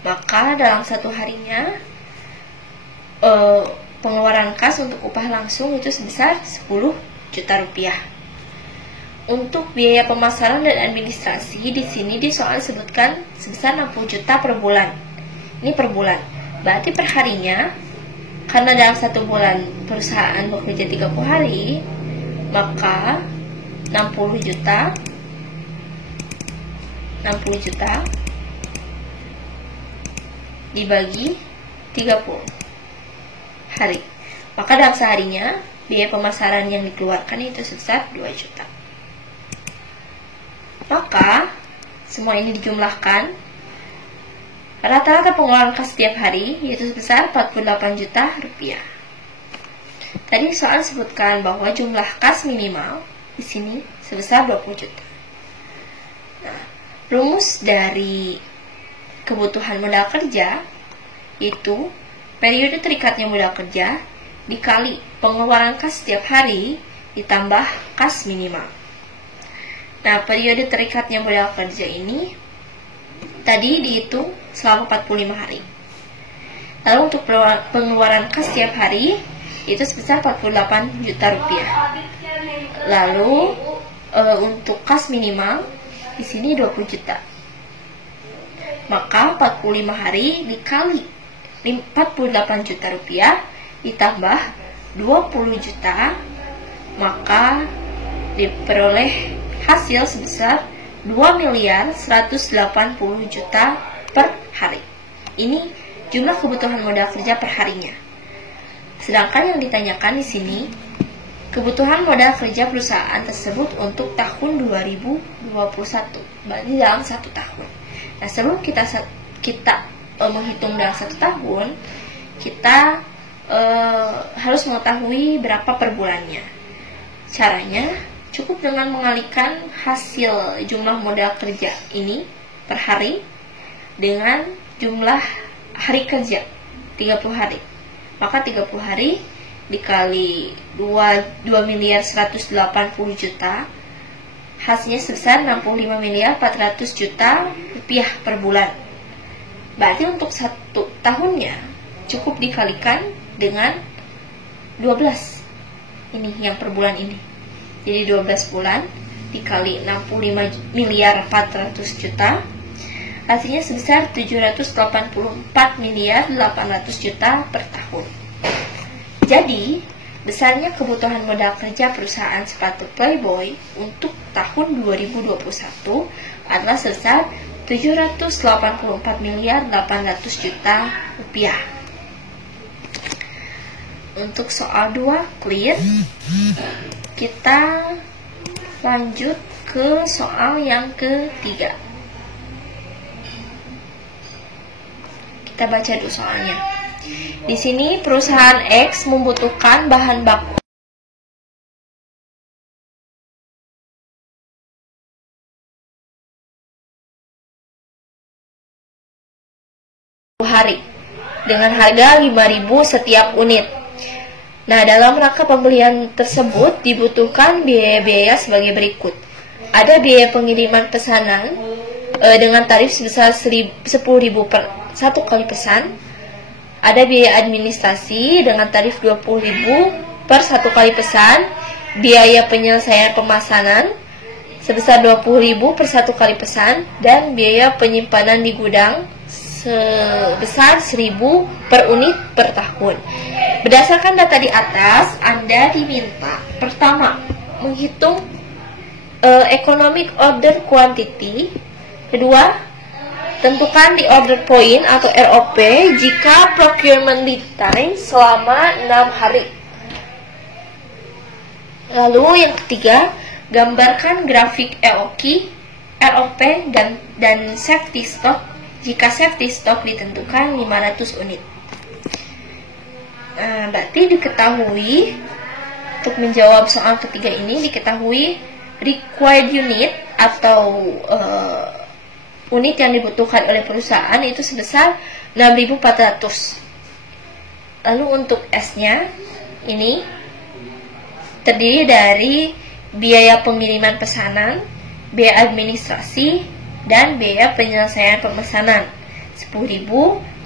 Maka dalam 1 harinya pengeluaran kas untuk upah langsung itu sebesar 10 juta rupiah. Untuk biaya pemasaran dan administrasi di sini di soal disebutkan sebesar 60 juta per bulan. Ini per bulan. Berarti per harinya, karena dalam 1 bulan perusahaan bekerja 30 hari, maka 60 juta dibagi 30 hari. Maka dalam seharinya biaya pemasaran yang dikeluarkan itu sebesar 2 juta. Maka semua ini dijumlahkan, Rata-rata pengeluaran kas setiap hari yaitu sebesar 48 juta rupiah. Tadi soal sebutkan bahwa jumlah kas minimal di sini sebesar 20 juta. Nah, rumus dari kebutuhan modal kerja yaitu periode terikatnya modal kerja dikali pengeluaran kas setiap hari ditambah kas minimal. Nah, periode terikatnya modal kerja ini tadi dihitung selama 45 hari. Lalu untuk pengeluaran kas setiap hari itu sebesar 48 juta rupiah. Lalu untuk kas minimal di sini 20 juta. Maka 45 hari dikali 48 juta rupiah ditambah 20 juta, maka diperoleh hasil sebesar 2.180 juta per hari. Ini jumlah kebutuhan modal kerja per harinya. Sedangkan yang ditanyakan di sini kebutuhan modal kerja perusahaan tersebut untuk tahun 2021, berarti dalam 1 tahun. Nah, sebelum kita menghitung dalam 1 tahun, kita harus mengetahui berapa per bulannya. Caranya cukup dengan mengalihkan hasil jumlah modal kerja ini per hari dengan jumlah hari kerja 30 hari. Maka 30 hari dikali 2.180 juta, hasilnya sebesar 65.400 juta rupiah per bulan. Berarti untuk 1 tahunnya cukup dikalikan dengan 12. Ini yang per bulan ini. Jadi 12 bulan dikali 65.400 juta, hasilnya sebesar 784.800 juta per tahun. Jadi, besarnya kebutuhan modal kerja perusahaan sepatu Playboy untuk tahun 2021 adalah sebesar 784.800 juta rupiah. Untuk soal 2 clear. Kita lanjut ke soal yang ketiga. Kita baca dulu soalnya. Di sini perusahaan X membutuhkan bahan baku hari dengan harga 5.000 setiap unit. Nah, dalam rangka pembelian tersebut dibutuhkan biaya-biaya sebagai berikut. Ada biaya pengiriman pesanan dengan tarif sebesar 10.000 per 1 kali pesan. Ada biaya administrasi dengan tarif 20.000 per 1 kali pesan. Biaya penyelesaian pemesanan sebesar 20.000 per 1 kali pesan. Dan biaya penyimpanan di gudang sebesar 1.000 per unit per tahun. Berdasarkan data di atas, Anda diminta pertama menghitung economic order quantity. Kedua, tentukan the order point atau ROP jika procurement lead time selama 6 hari. Lalu yang ketiga, gambarkan grafik ROP dan safety stock jika safety stock ditentukan 500 unit. Berarti diketahui untuk menjawab soal ketiga ini diketahui required unit atau unit yang dibutuhkan oleh perusahaan itu sebesar 6.400. Lalu untuk S-nya ini terdiri dari biaya pengiriman pesanan, biaya administrasi, dan biaya penyelesaian pemesanan 10.000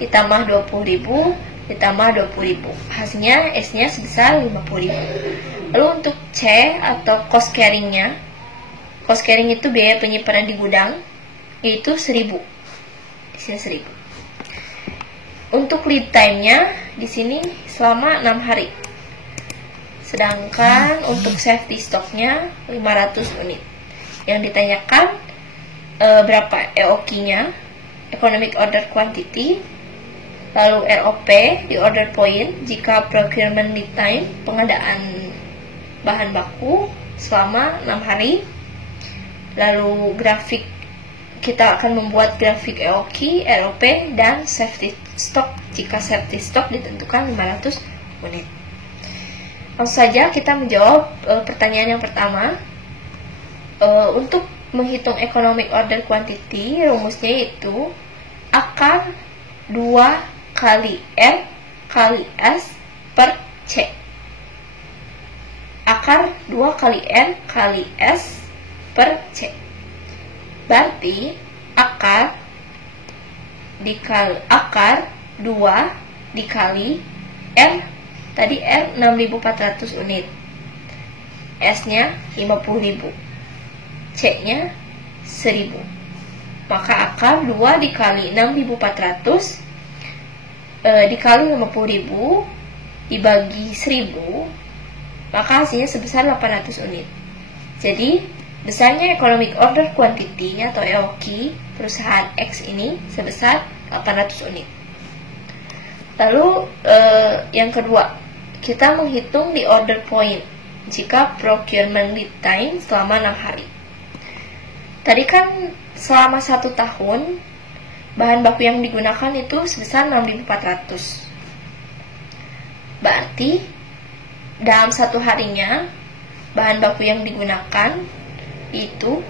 ditambah 20.000 ditambah 20.000. Hasilnya S-nya sebesar 50.000. Lalu untuk C atau cost carrying-nya, cost carrying itu biaya penyimpanan di gudang, yaitu 1.000. Di sini 1.000. Untuk lead time-nya di sini selama 6 hari. Sedangkan untuk safety stock-nya 500 unit. Yang ditanyakan berapa EOQ-nya, economic order quantity, lalu ROP di order point jika procurement lead time pengadaan bahan baku selama 6 hari, lalu grafik kita akan membuat grafik EOQ, ROP, dan safety stock jika safety stock ditentukan 500 unit. Langsung saja kita menjawab pertanyaan yang pertama. Untuk menghitung economic order quantity, rumusnya yaitu akar 2 kali R kali S per C. Akar 2 kali N kali S per C. Berarti akar 2 dikali R, tadi R 6.400 unit, S-nya 50.000, C-nya 1000. Maka akar 2 dikali 6.400 dikali 50.000 dibagi 1000, maka hasilnya sebesar 800 unit. Jadi besarnya economic order quantity-nya atau EOQ perusahaan X ini sebesar 800 unit. Lalu yang kedua, kita menghitung di order point jika procurement lead time selama 6 hari. Tadi kan selama 1 tahun bahan baku yang digunakan itu sebesar 6.400. Berarti dalam 1 harinya bahan baku yang digunakan itu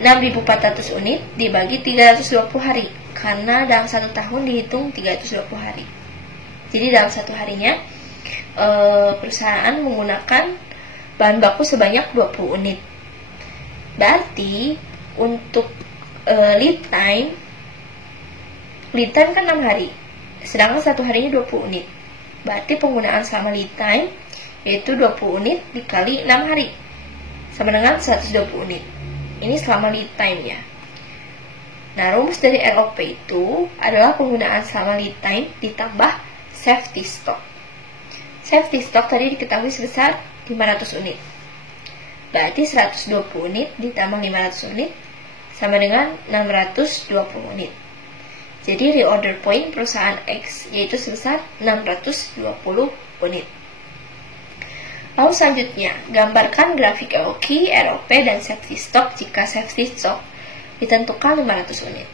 6.400 unit dibagi 320 hari, karena dalam 1 tahun dihitung 320 hari. Jadi dalam 1 harinya perusahaan menggunakan bahan baku sebanyak 20 unit. Berarti untuk lead time kan 6 hari, sedangkan 1 harinya 20 unit. Berarti penggunaan selama lead time yaitu 20 unit dikali 6 hari sama dengan 120 unit. Ini selama lead time-nya. Nah, rumus dari ROP itu adalah penggunaan selama lead time ditambah safety stock. Safety stock tadi diketahui sebesar 500 unit. Berarti 120 unit ditambah 500 unit sama dengan 620 unit. Jadi reorder point perusahaan X yaitu sebesar 620 unit. Lalu selanjutnya, gambarkan grafik EOQ, ROP, dan safety stock jika safety stock ditentukan 500 unit.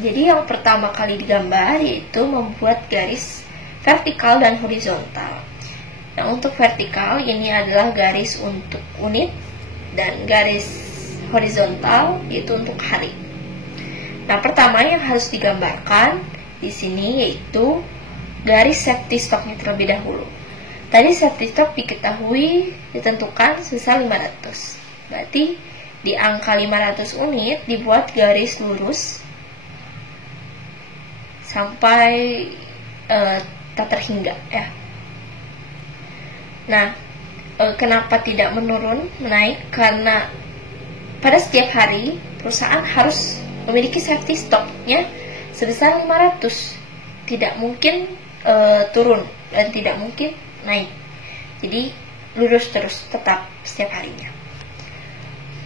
Jadi yang pertama kali digambar yaitu membuat garis vertikal dan horizontal. Nah, untuk vertikal ini adalah garis untuk unit dan garis horizontal yaitu untuk hari. Nah, pertama yang harus digambarkan di sini yaitu garis safety stocknya terlebih dahulu. Tadi safety stock diketahui ditentukan sebesar 500. Berarti di angka 500 unit dibuat garis lurus sampai tak terhingga ya. Nah, kenapa tidak menurun, menaik? Karena pada setiap hari perusahaan harus memiliki safety stocknya sebesar 500. Tidak mungkin turun dan tidak mungkin naik. Jadi lurus terus tetap setiap harinya.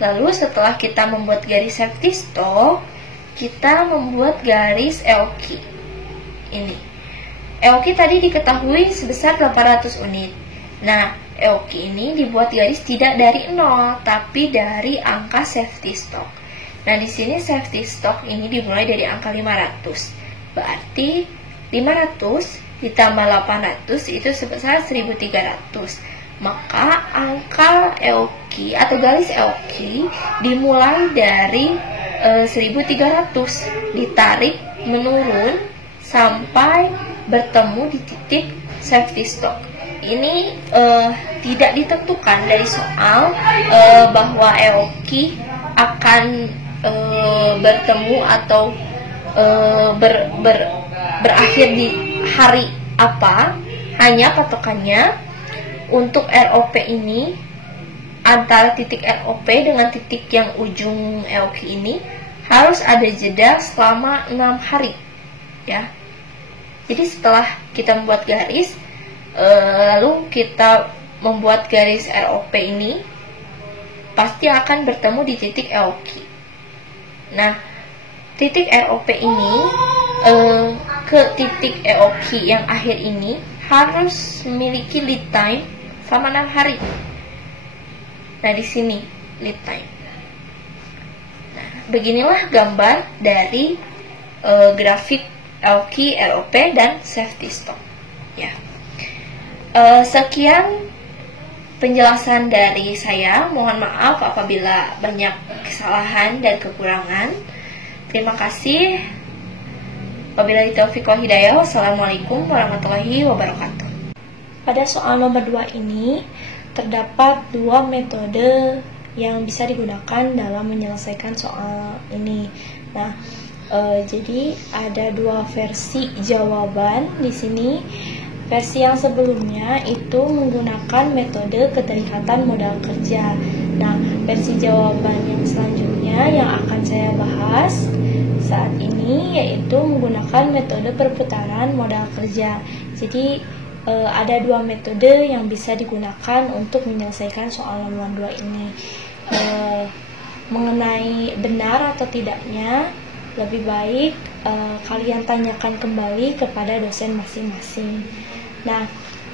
Lalu setelah kita membuat garis safety stock, kita membuat garis EOQ. Ini EOQ tadi diketahui sebesar 800 unit. Nah, EOQ ini dibuat garis tidak dari 0, tapi dari angka safety stock. Nah, di sini safety stock ini dimulai dari angka 500. Berarti 500 ditambah 800 itu sebesar 1300. Maka angka EOQ atau garis EOQ dimulai dari 1300, ditarik menurun sampai bertemu di titik safety stock. Ini tidak ditentukan dari soal bahwa EOQ akan bertemu atau berakhir di hari apa. Hanya patokannya untuk ROP ini antara titik ROP dengan titik yang ujung EOQ ini harus ada jeda selama 6 hari ya. Jadi setelah kita membuat garis, lalu kita membuat garis ROP ini, pasti akan bertemu di titik EOQ. Nah, titik ROP ini ke titik EOQ yang akhir ini harus memiliki lead time selama 6 hari. Nah, di sini lead time. Nah, beginilah gambar dari grafik LQ, LOP, dan safety stock. Ya. Sekian penjelasan dari saya. Mohon maaf apabila banyak kesalahan dan kekurangan. Terima kasih. Wabillahi taufiq wal hidayah. Wassalamualaikum warahmatullahi wabarakatuh. Pada soal nomor 2 ini terdapat dua metode yang bisa digunakan dalam menyelesaikan soal ini. Nah, jadi ada dua versi jawaban di sini. Versi yang sebelumnya itu menggunakan metode keterikatan modal kerja. Nah, versi jawaban yang selanjutnya yang akan saya bahas saat ini yaitu menggunakan metode perputaran modal kerja. Jadi ada dua metode yang bisa digunakan untuk menyelesaikan soal nomor 2 ini. Mengenai benar atau tidaknya, lebih baik kalian tanyakan kembali kepada dosen masing-masing. Nah,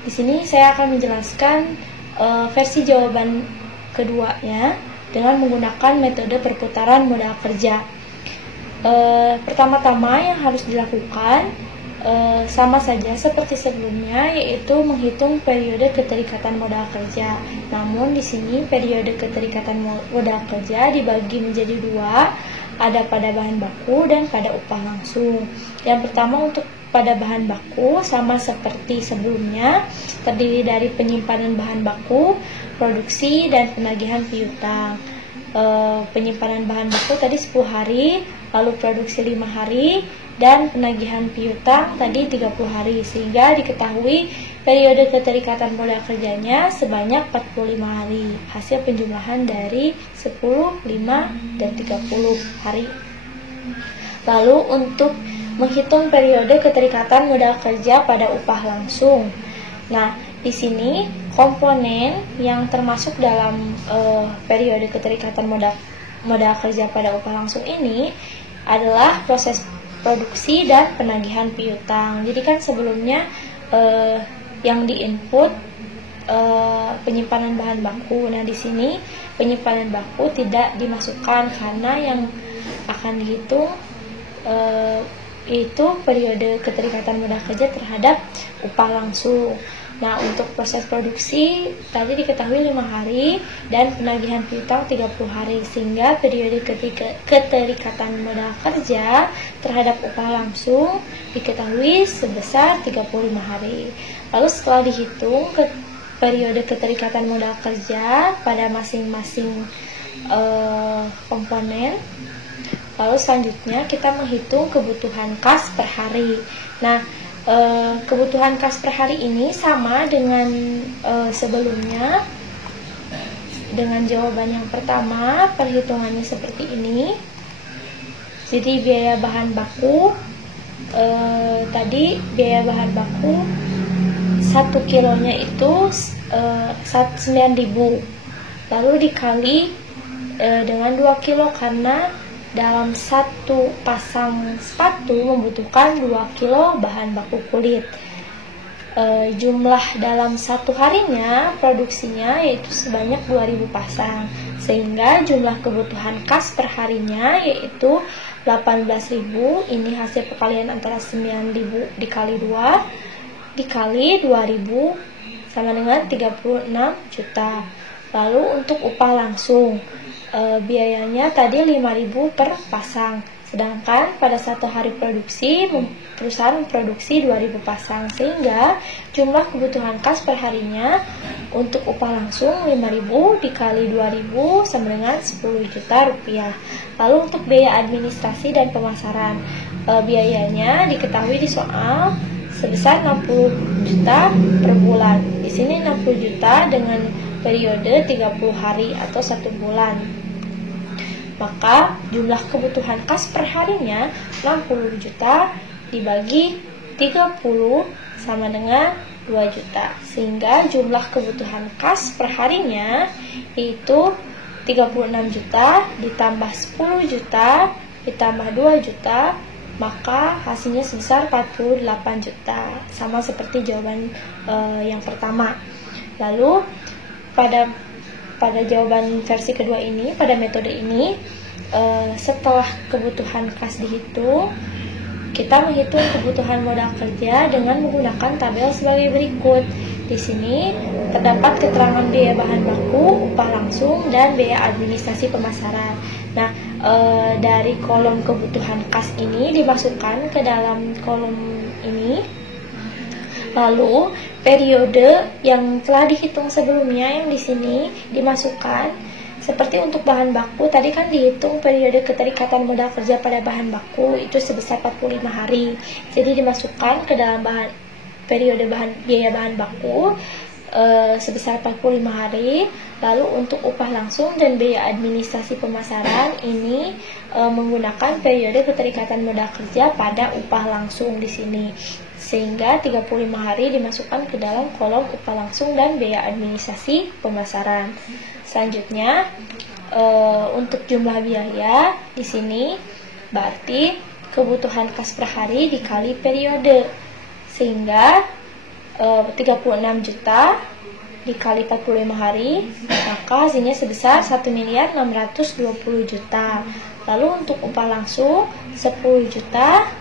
di sini saya akan menjelaskan versi jawaban keduanya dengan menggunakan metode perputaran modal kerja. Pertama-tama yang harus dilakukan sama saja seperti sebelumnya, yaitu menghitung periode keterikatan modal kerja. Namun di sini periode keterikatan modal kerja dibagi menjadi dua, ada pada bahan baku dan pada upah langsung. Yang pertama untuk pada bahan baku sama seperti sebelumnya, terdiri dari penyimpanan bahan baku, produksi, dan penagihan piutang. Penyimpanan bahan baku tadi 10 hari, lalu produksi 5 hari, dan penagihan piutang tadi 30 hari, sehingga diketahui periode keterikatan modal kerjanya sebanyak 45 hari. Hasil penjumlahan dari 10, 5, dan 30 hari. Lalu untuk menghitung periode keterikatan modal kerja pada upah langsung. Nah, di sini komponen yang termasuk dalam periode keterikatan modal kerja pada upah langsung ini adalah proses produksi dan penagihan piutang. Jadi kan sebelumnya yang diinput penyimpanan bahan baku. Nah, di sini penyimpanan baku tidak dimasukkan karena yang akan dihitung itu periode keterikatan modal kerja terhadap upah langsung. Nah, untuk proses produksi tadi diketahui 5 hari dan penagihan piutang 30 hari, sehingga periode keterikatan modal kerja terhadap upah langsung diketahui sebesar 35 hari. Lalu setelah dihitung periode keterikatan modal kerja pada masing-masing komponen, lalu selanjutnya kita menghitung kebutuhan kas per hari. Nah, kebutuhan kas per hari ini sama dengan sebelumnya. Dengan jawaban yang pertama, perhitungannya seperti ini. Jadi biaya bahan baku tadi biaya bahan baku 1 kilonya itu 9.000, lalu dikali dengan 2 kilo karena dalam satu pasang sepatu membutuhkan 2 kilo bahan baku kulit. Jumlah dalam satu harinya produksinya yaitu sebanyak 2.000 pasang, sehingga jumlah kebutuhan kas per harinya yaitu 18.000. Ini hasil perkalian antara 9.000 dikali 2 dikali 2.000 sama dengan 36 juta. Lalu untuk upah langsung, biayanya tadi 5.000 per pasang, sedangkan pada satu hari produksi perusahaan memproduksi 2.000 pasang, sehingga jumlah kebutuhan kas per harinya untuk upah langsung 5.000 dikali 2.000 sama dengan 10 juta rupiah. Lalu untuk biaya administrasi dan pemasaran, biayanya diketahui di soal sebesar 60 juta per bulan. Di sini 60 juta dengan periode 30 hari atau 1 bulan. Maka jumlah kebutuhan kas per harinya 60 juta dibagi 30 sama dengan 2 juta. Sehingga jumlah kebutuhan kas per harinya itu 36 juta ditambah 10 juta ditambah 2 juta, maka hasilnya sebesar 48 juta. Sama seperti jawaban yang pertama. Lalu pada jawaban versi kedua ini, pada metode ini, setelah kebutuhan kas dihitung, kita menghitung kebutuhan modal kerja dengan menggunakan tabel sebagai berikut. Di sini terdapat keterangan biaya bahan baku, upah langsung, dan biaya administrasi pemasaran. Nah, dari kolom kebutuhan kas ini dimasukkan ke dalam kolom ini. Lalu periode yang telah dihitung sebelumnya yang di sini dimasukkan. Seperti untuk bahan baku, tadi kan dihitung periode keterikatan modal kerja pada bahan baku itu sebesar 45 hari. Jadi dimasukkan ke dalam periode biaya bahan baku sebesar 45 hari. Lalu untuk upah langsung dan biaya administrasi pemasaran ini menggunakan periode keterikatan modal kerja pada upah langsung di sini. Sehingga 35 hari dimasukkan ke dalam kolom upah langsung dan biaya administrasi pemasaran. Selanjutnya, untuk jumlah biaya di sini berarti kebutuhan kas per hari dikali periode, sehingga 36 juta dikali 45 hari, maka hasilnya sebesar 1.620 juta. Lalu untuk upah langsung 10 juta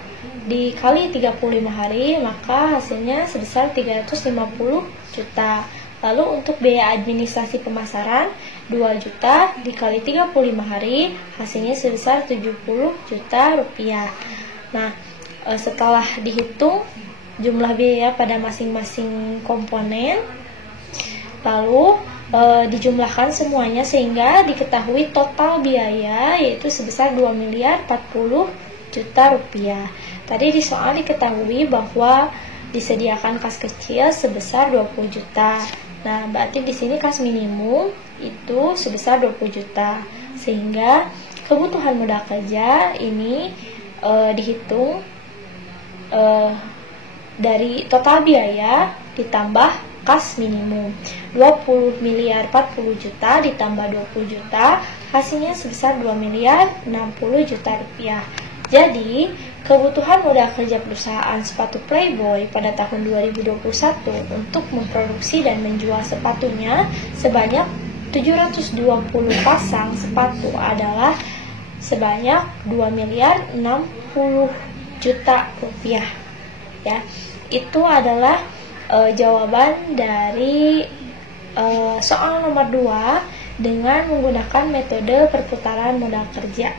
dikali 35 hari, maka hasilnya sebesar 350 juta. Lalu untuk biaya administrasi pemasaran 2 juta dikali 35 hari, hasilnya sebesar 70 juta rupiah. Nah, setelah dihitung jumlah biaya pada masing-masing komponen, lalu dijumlahkan semuanya sehingga diketahui total biaya yaitu sebesar 2.040 juta rupiah. Tadi di soal diketahui bahwa disediakan kas kecil sebesar 20 juta. Nah, berarti di sini kas minimum itu sebesar 20 juta. Sehingga kebutuhan modal kerja ini dihitung dari total biaya ditambah kas minimum. 20.040 juta ditambah 20 juta, hasilnya sebesar 2.060 juta rupiah. Jadi, kebutuhan modal kerja perusahaan sepatu Playboy pada tahun 2021 untuk memproduksi dan menjual sepatunya sebanyak 720 pasang sepatu adalah sebanyak 2.060 juta rupiah. Ya, itu adalah jawaban dari soal nomor 2 dengan menggunakan metode perputaran modal kerja.